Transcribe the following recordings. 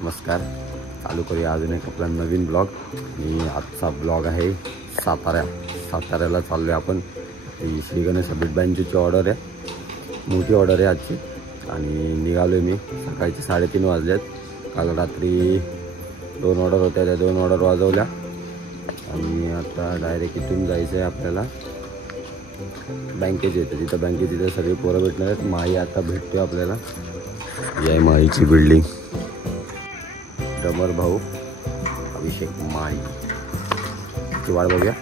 नमस्कार. चालू करूया अजून एक आपला नवीन ब्लॉग. आणि आजचा ब्लॉग आहे साताऱ्याला चाललो आहे आपण. ती श्री गणेश बिटबाईंची ऑर्डर आहे, मोठी ऑर्डर आहे आजची. आणि निघालो आहे मी. सकाळचे 3:30 वाजलेत. काल रात्री 2 ऑर्डर होत्या, त्या 2 ऑर्डर वाजवल्या. आणि आता डायरेक्ट इथून जायचं आहे आपल्याला बँकेचे. तिथं बँकेत तिथे सगळे पोरं भेटणार आहेत. माई आता भेटतो आपल्याला. या माईची बिल्डिंग. डमर भाऊ अभिषेक माळी ची वाट बघूया.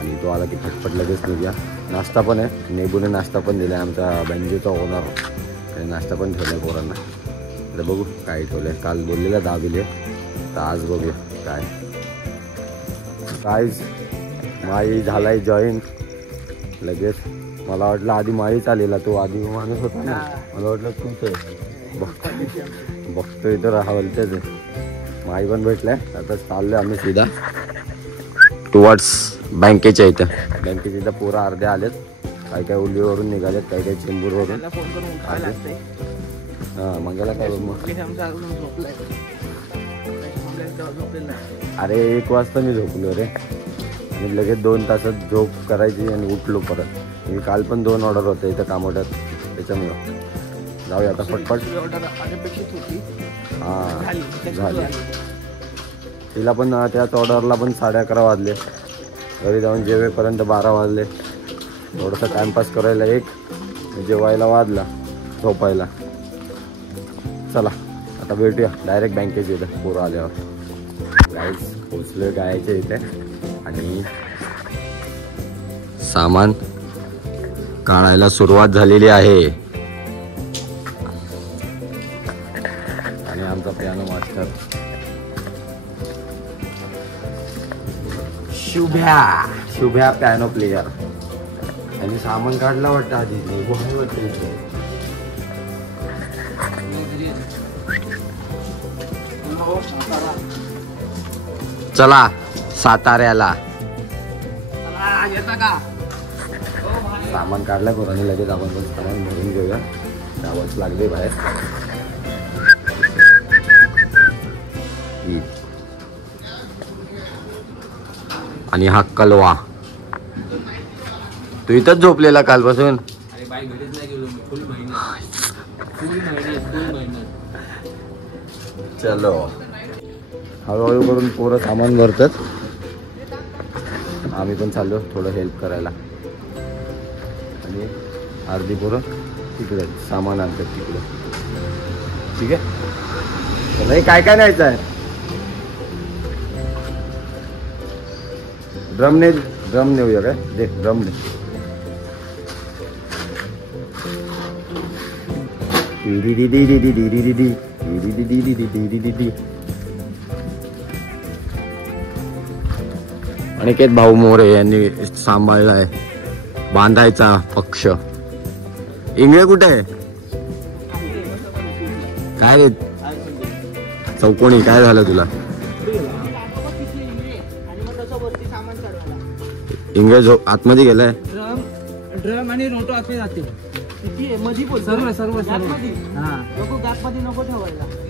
आणि तो आला की फटफट लगेच निघूया. नाश्ता पण आहे, नेबूने नाश्ता पण दिला आहे. आमचा बँकेचा ओनर आणि नाश्ता पण ठेवला आहे पोरांना. तर बघू काय ठेवलं आहे. काल बोललेला दाबिले, तर आज बघूया काय. काहीच माई झालाय जॉईन लगेच. मला वाटलं आधी माळीच आलेला, तो आधी माणूस होता ना. मला वाटलं तूच आहे. बघतो इथं राहावलतेच आहे. माई पण भेटलाय. आता चाललोय आम्ही सीधा टुवर्ड्स बँकेच्या इथं. बँकेच्या इथं पोरं अर्धे आलेत. काही काही उल्लीवरून निघालेत, काही काही चेंबूरवरून. हां मंगाला काय अरे 1 वाजता मी झोपलो रे. आणि लगेच 2 तासात झोप करायची आणि उठलो परत. मी काल पण 2 ऑर्डर होते इथं कामोट्यात, त्याच्यामुळं जाऊया आता फटफट. हां झाली. तिला पण त्याच ऑर्डरला पण 11:30 वाजले. घरी जाऊन जेवेपर्यंत 12 वाजले. थोडंसं टाइमपास करायला 1, जेवायला वाजला, झोपायला. चला आता भेटूया डायरेक्ट बँकेच्या इथं पोरं आल्यावर. गाईस पोचलोय गायच्या इथे. आणि सामान काढायला सुरुवात झालेली आहे. आणि आमचा पियानो मास्टर शुभ्या पियानो प्लेयर. आणि सामान काढलं वाटतं आधी. चला साताऱ्याला. सामान काढलं कोणी लगेच आपण पण सामान भरून घेऊया. त्यावरच लागले बाहेर. आणि हा कलवा. तू इथंच झोपलेला कालपासून. चलो हळूहळू करून पोरं सामान भरतात. आम्ही पण चाललो थोडं हेल्प करायला. आणि अर्धी पोरं तिकडे सामान आणतात तिकडे. ठीक आहे. नाही काय काय न्यायचं आहे. ड्रम नेऊया काय. दे ड्रम ने. अनिकेत भाऊ मोरे यांनी सांभाळलाय बांधायचा पक्ष. इंगळे कुठे आहे. काय रे चौकोनी काय झालं तुला. इंग्रज आतमध्ये गेलाय. ड्रम आणि रोटो आतमध्ये जाते. सर्व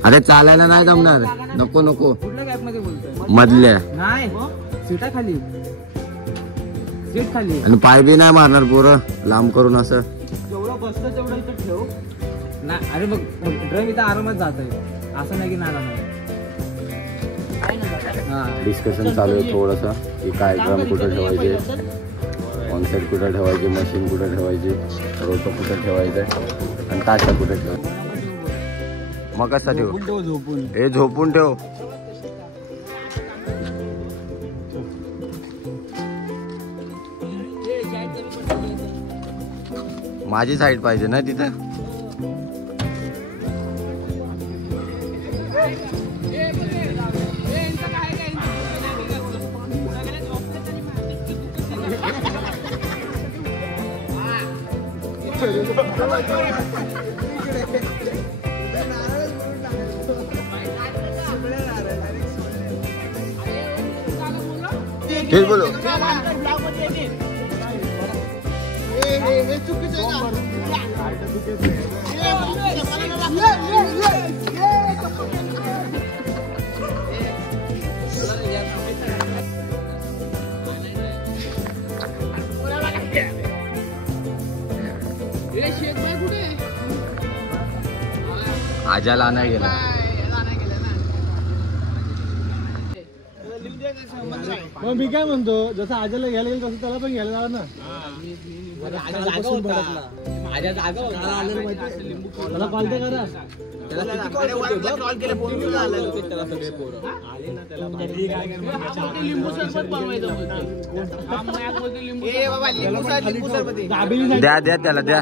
अरे चालायला नाही जमणार. नको कुठल्या गॅप मध्ये बोलतोय. मधल्या नाही सीटा खाली, सीट खाली. आणि पाय बी नाही मारणार पोरं लांब करून असं. जेवढं बसतं तेवढं इथं ठेव ना. अरे बघ ड्रम इथं आरामात जात आहे. असं नाही की नाही राहणार. डिस्कशन चालू आहे थोडंसं की काय ड्रम कुठं ठेवायचे, ऑनसाईड कुठं ठेवायचे, मशीन कुठं ठेवायची, रोटो कुठं ठेवायचं आणि ताशा कुठं ठेवायचं. मग कसा ठेव. हे झोपून ठेव. माझी साईड पाहिजे ना तिथं. तेच बोलो. आजाला नाही गेला. मग मी काय म्हणतो, जसं आजाला घ्यायला गेलं तसं त्याला पण घ्यायला जावं ना. माझ्या जागा मला कॉल तर करा. द्या द्या त्याला द्या.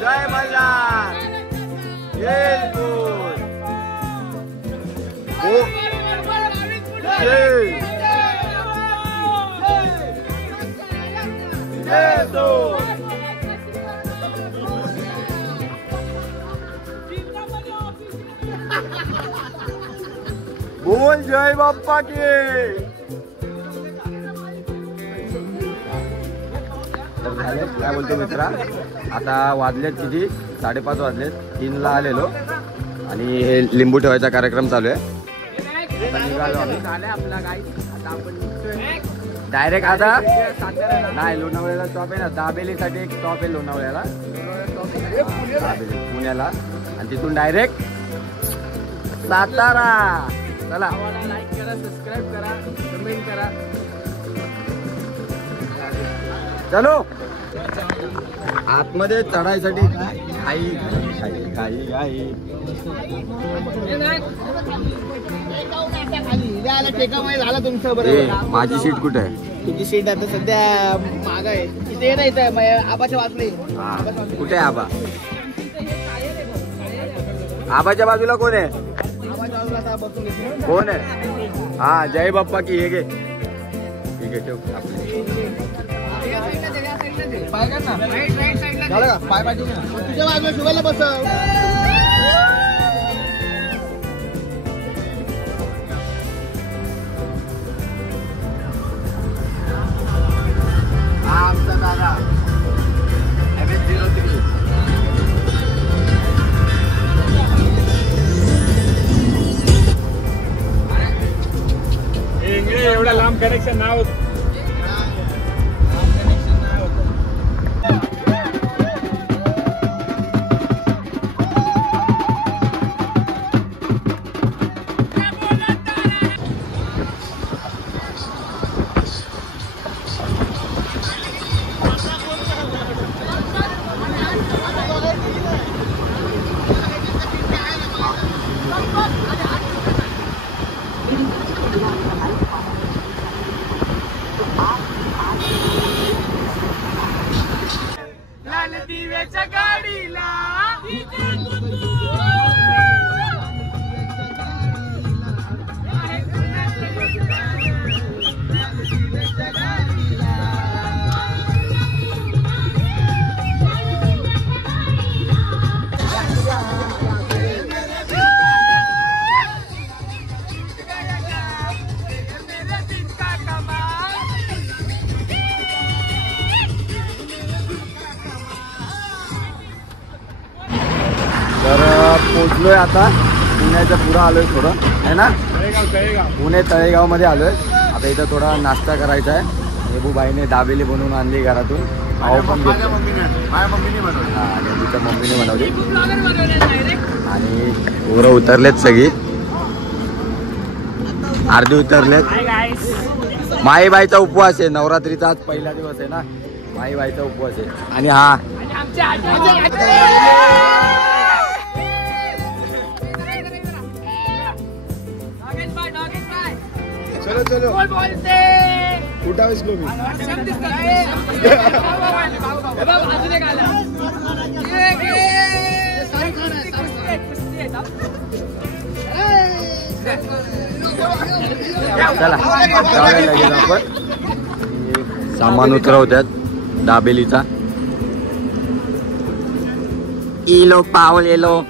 जय मल्हार. बोल जय बाप्पा की. तर झाले काय बोलतो मित्रा, आता वाजलेत किती, 5:30 वाजलेत. 3ला आलेलो आणि हे लिंबू ठेवायचा कार्यक्रम चालू आहे. डायरेक्ट आता नाही, लोणावळ्याला स्टॉप आहे ना, दाबेलीसाठी एक स्टॉप आहे लोणावळ्याला, दाबेली पुण्याला, आणि तिथून डायरेक्ट सातारा. चला लाईक करा, सबस्क्राईब करा, कमेंट करा. चलो आतमध्ये चढायसाठी घाई घाई घाई घाई. झाला तुमचं बरोबर. माझी सीट कुठे आहे? तुझी सीट आता सध्या माग आहे. तिथे नाही तर आबाच्या वाचले. कुठे आहे आबा? आबाच्या बाजूला कोण आहे? आबाच्या बाजूला आता बसून घेतलं. कोण आहे? हा जय बाप्पा की. हे घे, ठीक आहे ठेव. पाय काढ ना. झालं का? पाय पाहिजे ना. तुझ्या बाजूला शुभाला बसव. हा आमचा दादा MS03. एवढा लांब कनेक्शन नाव दिव्याच्या गाडीला. तर पोचलोय आता पुण्याच्या पुढं आलोय थोडं, आहे ना, पुणे तळेगाव मध्ये आलोय. आता इथं थोडा नाश्ता करायचा आहे. हेबूबाईने दाबेली बनवून आणली घरातून. पाव पण माझ्या मम्मीने बनवली. हा, आणि तिथं मम्मीने बनवली. आणि पोरं उतरलेत सगळी, अर्धे उतरलेत. माईबाईचा उपवास आहे, नवरात्रीचा आज पहिला दिवस आहे ना, माईबाईचा उपवास आहे. आणि हा चलो चलो कुठं बसलो मी. चला जाऊया लगेच आपण. सामान उतरवतात दाबेलीचा. इलो पाव लेलो.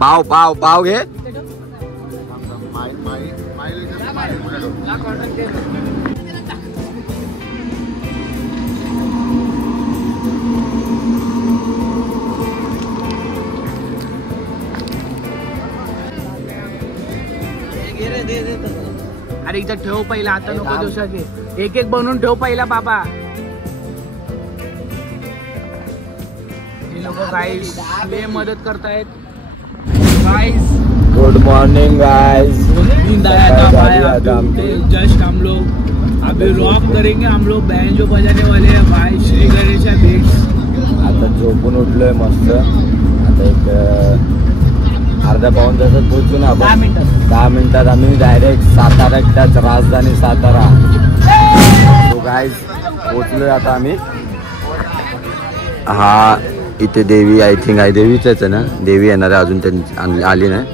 पाव पाव पाव घे. बारीकचा ठेव पहिला, आता नको दिवसा घे, एक एक बनवून ठेव पहिला बाबा. हे लोक गाईस लय मदत करतायत guys. Good morning guys. Just हम लोग अभी रॉक करेंगे, हम लोग बैंजो बजाने वाले हैं भाई. श्री गणेश बीट्स. आता झोपून उठलोय मस्त. आता एक अर्धा पाऊण तासात पोहोचू ना आपण. 10 मिनिटात आम्ही डायरेक्ट सातारा, एकटाच राजधानी सातारा. तो गाइस पोहोचलोय आता आम्ही. हा इथे देवी आय थिंक आहे, देवीच आहे ना, देवी येणार आहे अजून त्यांनी आली नाही.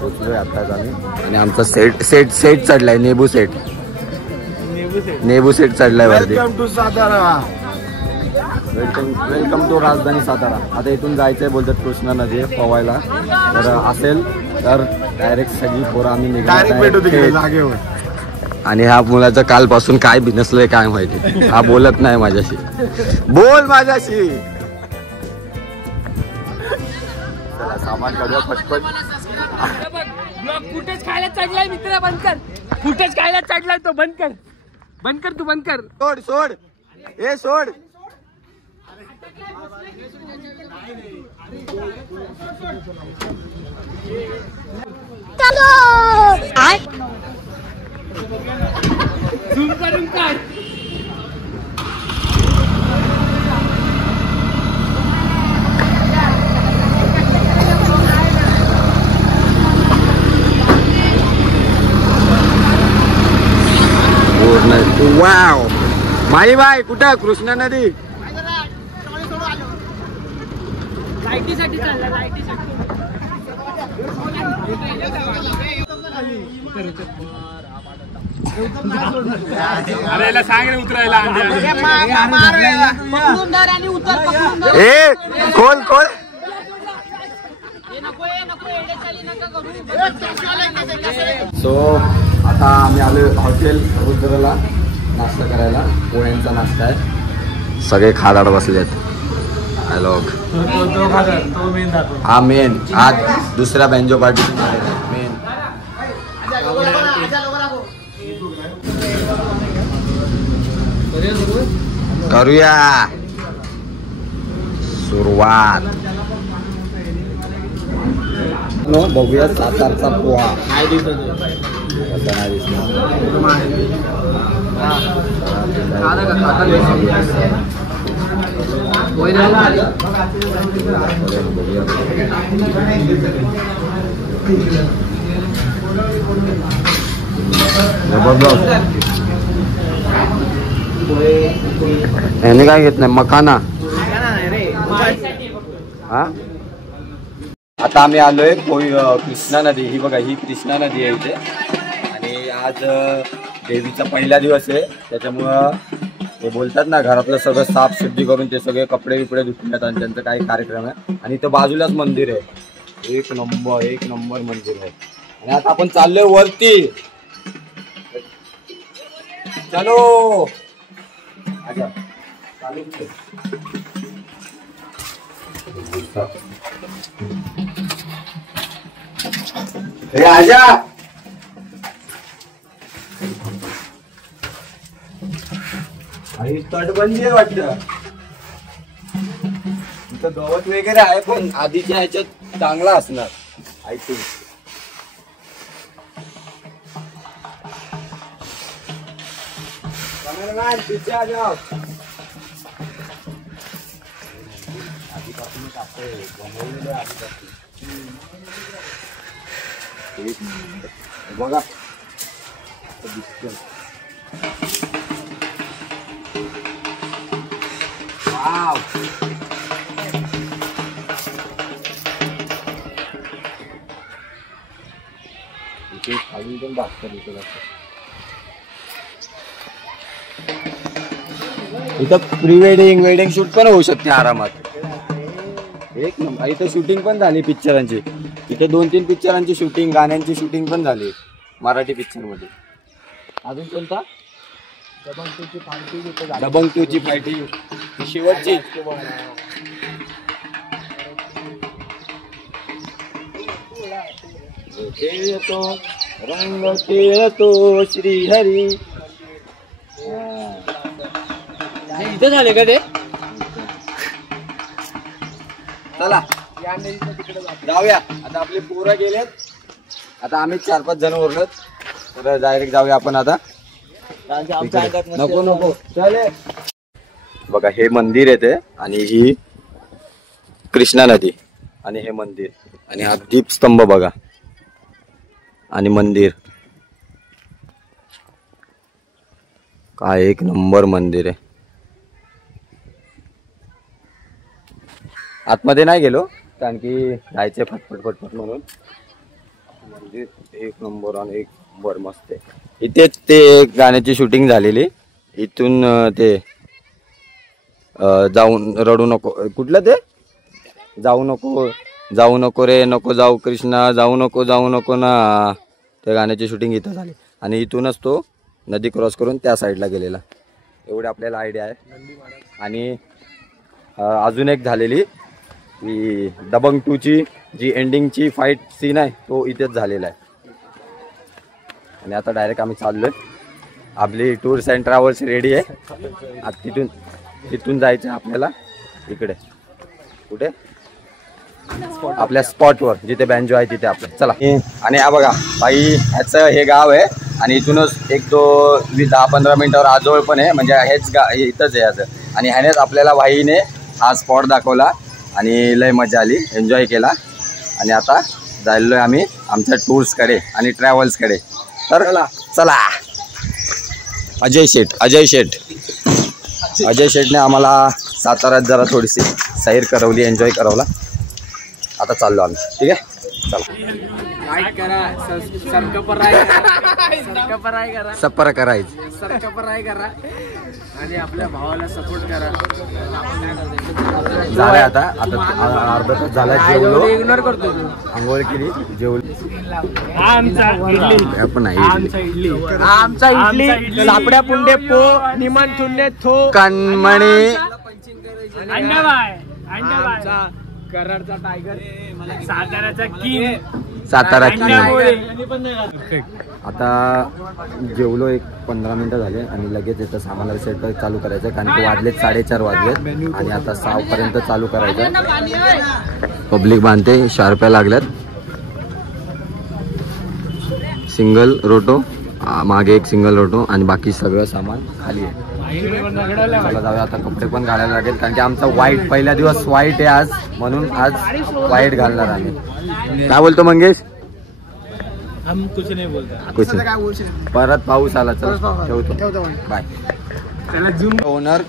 पोचलोय आताच आम्ही. आणि आमचा सेट चढलाय, नेबू सेट चढलाय वरती. Welcome to Satara, welcome to राजधानी सातारा. आता इथून जायचंय बोलतात कृष्णा नदी पवायला. तर असेल तर डायरेक्ट सगळी पोरं आम्ही निघालो. आणि ह्या मुलाचं कालपासून काय बिनसलंय काय माहिती, हा बोलत नाही माझ्याशी. बोल माझ्याशी. सामान काढूया पटपट. फुटेज खायला चढलाय मित्र, बंद कर. फुटेज खायला चढलाय तो, बंद कर, बंद कर, तू बंद कर. सोड सोड, ए सोड. झूम करून काढ. वाव माई बाय कुठं कृष्णा नदी. लाईटीसाठी चालला, लाईटीसाठी. अरे सांग रे उतरायला. ए खोल खोल. सो आता आम्ही आलो हॉटेल रुद्रला नाश्ता करायला. पोह्यांचा नाश्ता आहे. सगळे खादाड बसलेत. हॅलो, हा मेन आज दुसऱ्या बँजो पार्टी मेन. करूया सुरुवात. बघूया सातारचा पोहा. याने काय घेत नाही मखाना. हा आता आम्ही आलोय कृष्णा नदी. ही बघा, ही कृष्णा नदी आहे इथे. आणि आज देवीचा पहिला दिवस आहे, त्याच्यामुळं ते बोलतात ना घरातलं सगळं साफसुद्धी करून ते सगळे कपडे बिपडे धुतल्यात आणि त्यांचा काही कार्यक्रम आहे. आणि इथं बाजूलाच मंदिर आहे. एक नंबर मंदिर आहे. आणि आता आपण चाललोय वरती. चलो आजा. तटबंदी आहे वाटतं. इथं गवत वगैरे आहे, पण आधीच्या ह्याच्यात चांगला असणार आय थिंक. बघा खाली पण बागतात इथं प्री वेडिंग शूट पण होऊ शकते आरामात. एक नंबर. इथं शूटिंग पण झाली पिक्चरांची. इथे 2-3 पिक्चरांची शूटिंग, गाण्यांची शूटिंग पण झाली मराठी पिक्चर मध्ये. अजून कोणता? दबंग 2 ची फायटिंग शेवटची. येतो रंग खेळतो श्रीहरी. इथे झाले का ते? चला जाऊया. आता आपले पोरं गेलेत. आता आम्ही 4-5 जण उरलोत. तर डायरेक्ट जाऊया आपण आता. नको नको चले. बघा हे मंदिर येते आणि ही कृष्णा नदी आणि हे मंदिर आणि हा दीपस्तंभ बघा आणि मंदिर. काय एक नंबर मंदिर आहे. आतमध्ये नाही गेलो कारण की जायचे फटफट म्हणून. मंदिर एक नंबर आणि एक नंबर मस्त आहे. इथेच ते गाण्याची शूटिंग झालेली. इथून ते जाऊन रडू नको कुठलं ते जाऊ नको रे नको जाऊ कृष्णा जाऊ नको ना. त्या गाण्याची शूटिंग इथं झाली आणि इथूनच तो नदी क्रॉस करून त्या साईडला गेलेला. एवढे आपल्याला आयडिया आहे. आणि अजून एक झालेली की दबंग 2ची जी एंडिंगची फाईट सीन आहे तो इथेच झालेला आहे. आणि आता डायरेक्ट आम्ही चाललोय. आपली टूर्स अँड ट्रॅव्हल्स रेडी आहे. आता तिथून जायचं आपल्याला इकडे कुठे आपल्या स्पॉटवर जिथे बँजो आहे तिथे आपलं. चला. आणि हा बघा बाई ह्याचं हे गाव आहे आणि इथूनच 10-15 मिनिटावर आजोळ पण आहे. म्हणजे हेच इथंच आहे याचं. आणि ह्यानेच आपल्याला भाईने हा स्पॉट दाखवला आणि लय मजा आली, एन्जॉय केला. आणि आता जायलोय आम्ही आमच्या टूर्सकडे आणि ट्रॅव्हल्सकडे. तर चला. अजय शेठने आम्हाला साताऱ्यात जरा थोडीशी सैर करवली, एन्जॉय करवला. आता चाललो आम्ही. ठीक आहे चला. सपर करायचं आणि आपल्या भावाला सपोर्ट करा. झालंय आता अर्धा तास झाला. जेवलो, इग्नोर करतो. आंघोळ केली, जेवली. आपण आमचा इडली सापड्या पुंडे पो निमन थुंडे थो कणमणी कराडचा टायगर, साताऱ्याचा किंग. सातारा किंग. आता जेवलो 15 मिनिटं झाले आणि लगेच इथं सामानाला सेट चालू करायचं कारण की वाजलेत 4:30 वाजलेत आणि आता 6 पर्यंत चालू करायचं. पब्लिक बांधते, शार्प्या लागल्यात. सिंगल रोटो मागे एक सिंगल रोटो आणि बाकी सगळं सामान खाली आहे. चला जाऊया. आता कपडे पण घालायला लागेल कारण की आमचा व्हाईट पहिला दिवस व्हाईट आहे आज, म्हणून आज व्हाईट घालणार आम्ही. काय बोलतो मंगेश? हम कुछ नहीं बोलता. कुछ परत पाऊस आला. चल ठेवतो, बाय. ओनर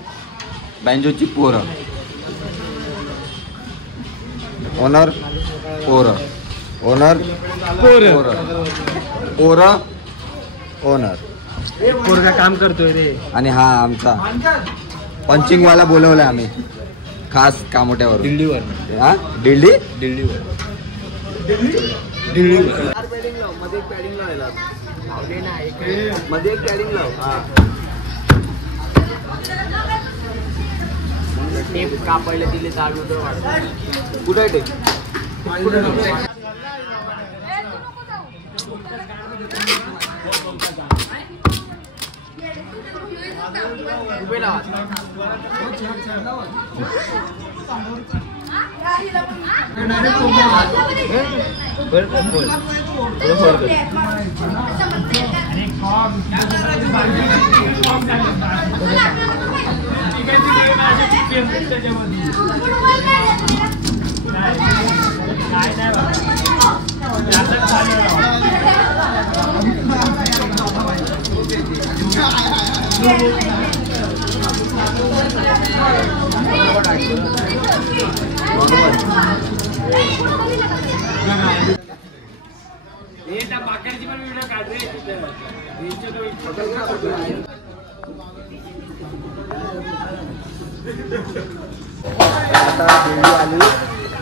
बँजोची पोरं. ओनर पोरं. ओनर पोरं. ओनर पोरगा काम करतोय रे. आणि हा आमचा पंचिंग वाला बोलवलाय आम्ही खास कामोट्यावर. दिल्लीवर. हा दिल्लीवर मध्ये एक पॅडिंग लावायला. मध्ये एक पॅडिंग लाव. टेप कापायला दिले चालू तर कुठे टेप?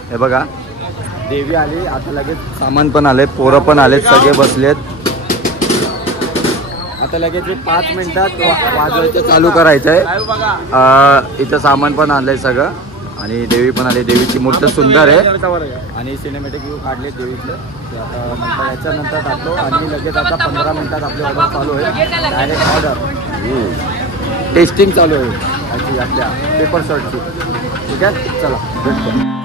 हे बघा देवी आली. आता लगेच सामान पण आले, पोरं पण आलेत, सगळे बसलेत. आता लगेच 5 मिनिटात वाजवायचं चालू करायचंय. इथं सामान पण आणलंय सगळं आणि देवी पण आली. देवीची मूर्त सुंदर आहे आणि सिनेमॅटिक व्ह्यू काढले देवीतलं. ते आता नंतर याच्यानंतर टाकतो आणि लगेच आता 15 मिनिटात आपली ऑर्डर चालू आहे. डायरेक्ट ऑर्डर टेस्टिंग चालू आहे याची आपल्या पेपर शर्टची. ठीक आहे, चला भेटतो.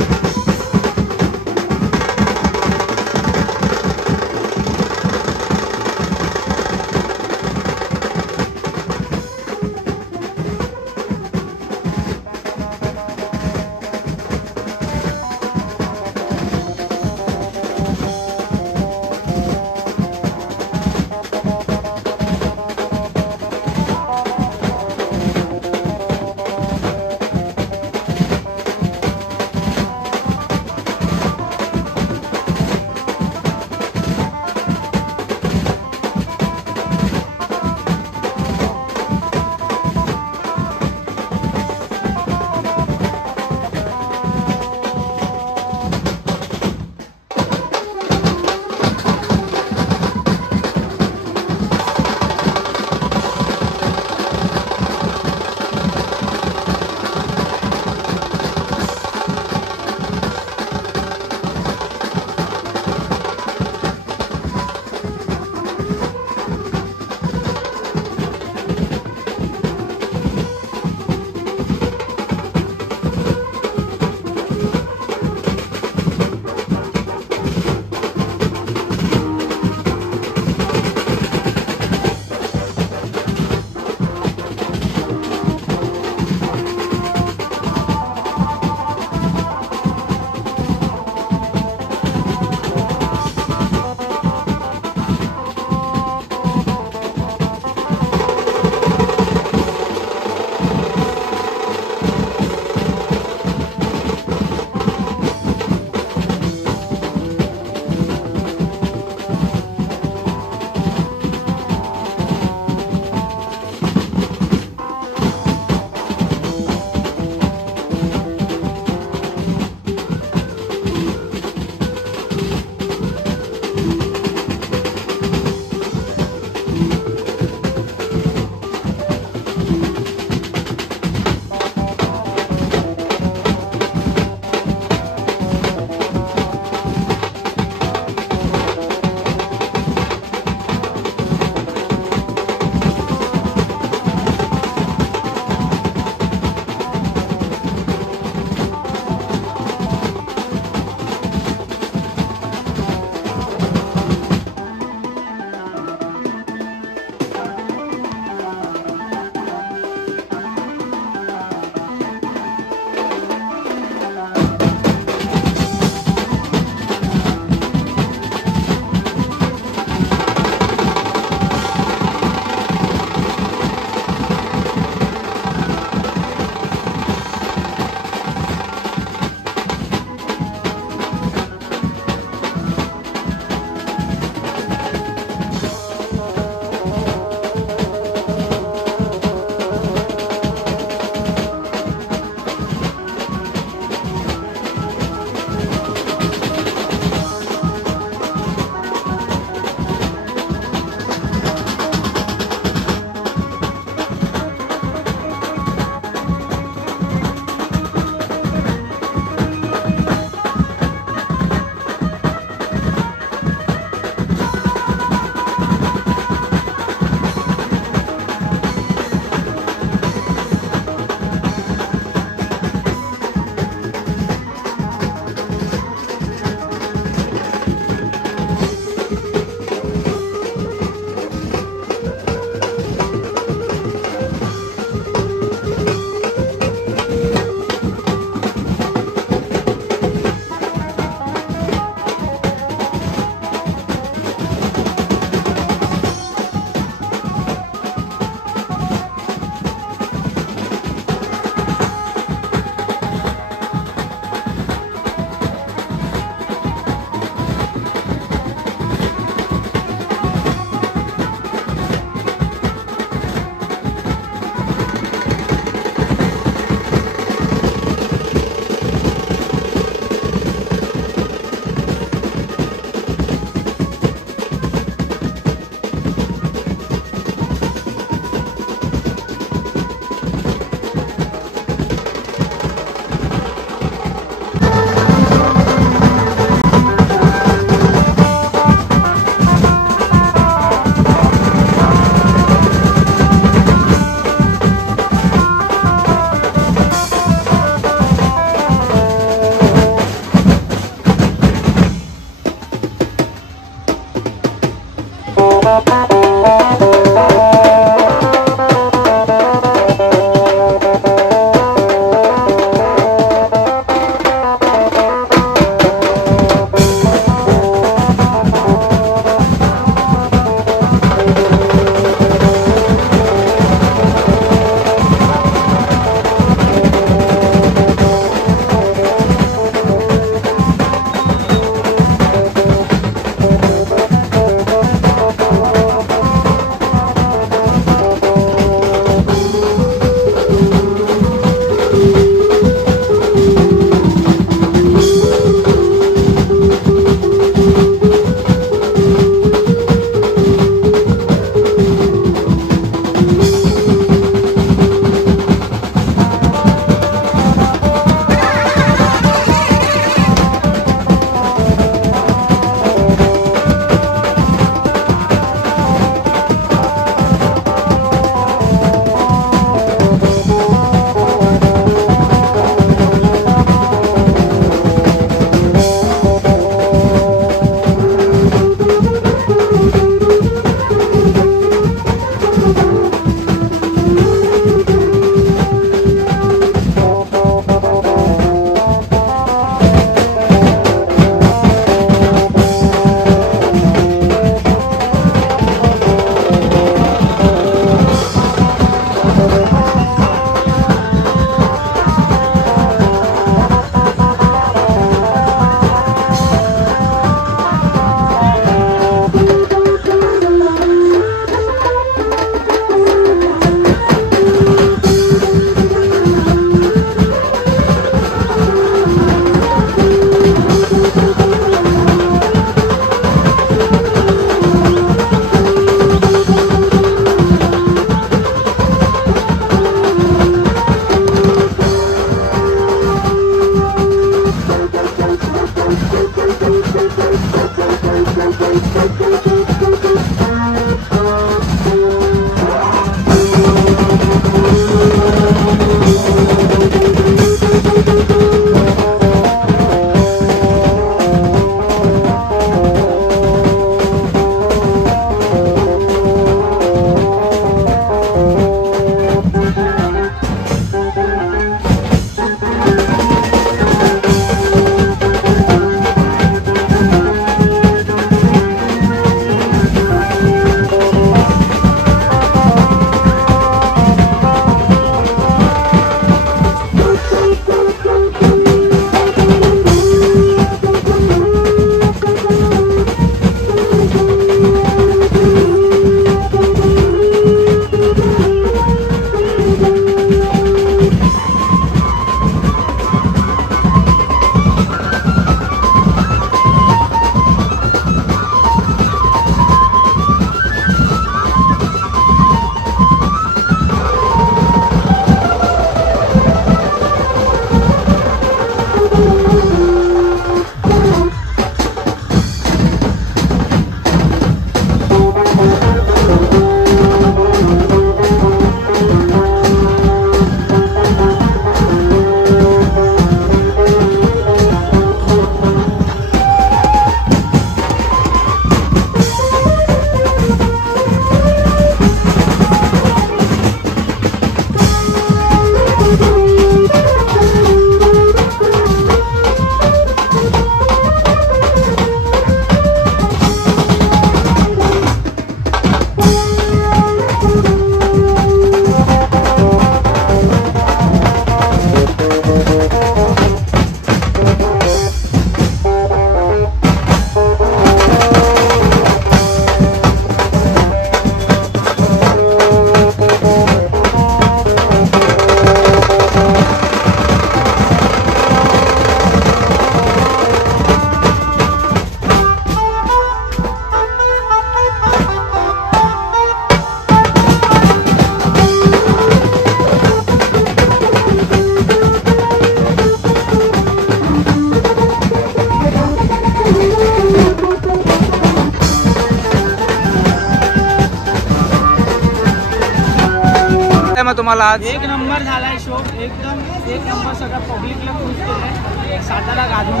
वाटतंय मग तुम्हाला आज? एक नंबर झालाय शो, एकदम एक नंबर. सगळं पब्लिकला खुश केलंय, सातारा गाजवून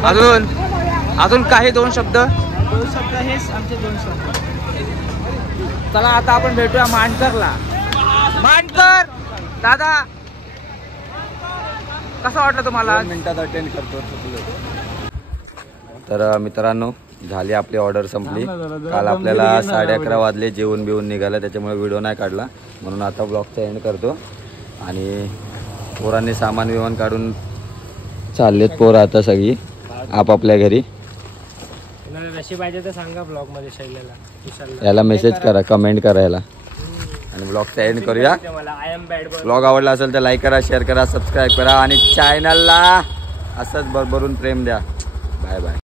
टाकलं. अजून काही दोन शब्द? दोन शब्द हेच आमचे दोन शब्द. चला आता आपण भेटूया मांडकरला. मांडकर दादा, कसं वाटलं तुम्हाला आज? मिनिटात अटेंड करतो. तर मित्रांनो, झाली आपली ऑर्डर संपली. काल आपल्याला 11:30 वाजले जेवण बिवून निघालं, त्याच्यामुळे व्हिडिओ नाही काढला. म्हणून आता ब्लॉगचा एंड करतो. आणि पोरांनी सामान विमान काढून चाललेत पोरं आता सगळी आपापल्या घरी. रशी पाहिजे तर सांगा ब्लॉग मध्ये शैलेला. याला मेसेज करा, कमेंट करा याला. आणि ब्लॉगचा एंड करूया. ब्लॉग आवडला असेल तर लाईक करा, शेअर करा, सबस्क्राईब करा आणि चॅनलला असंच भरभरून प्रेम द्या. Bye bye.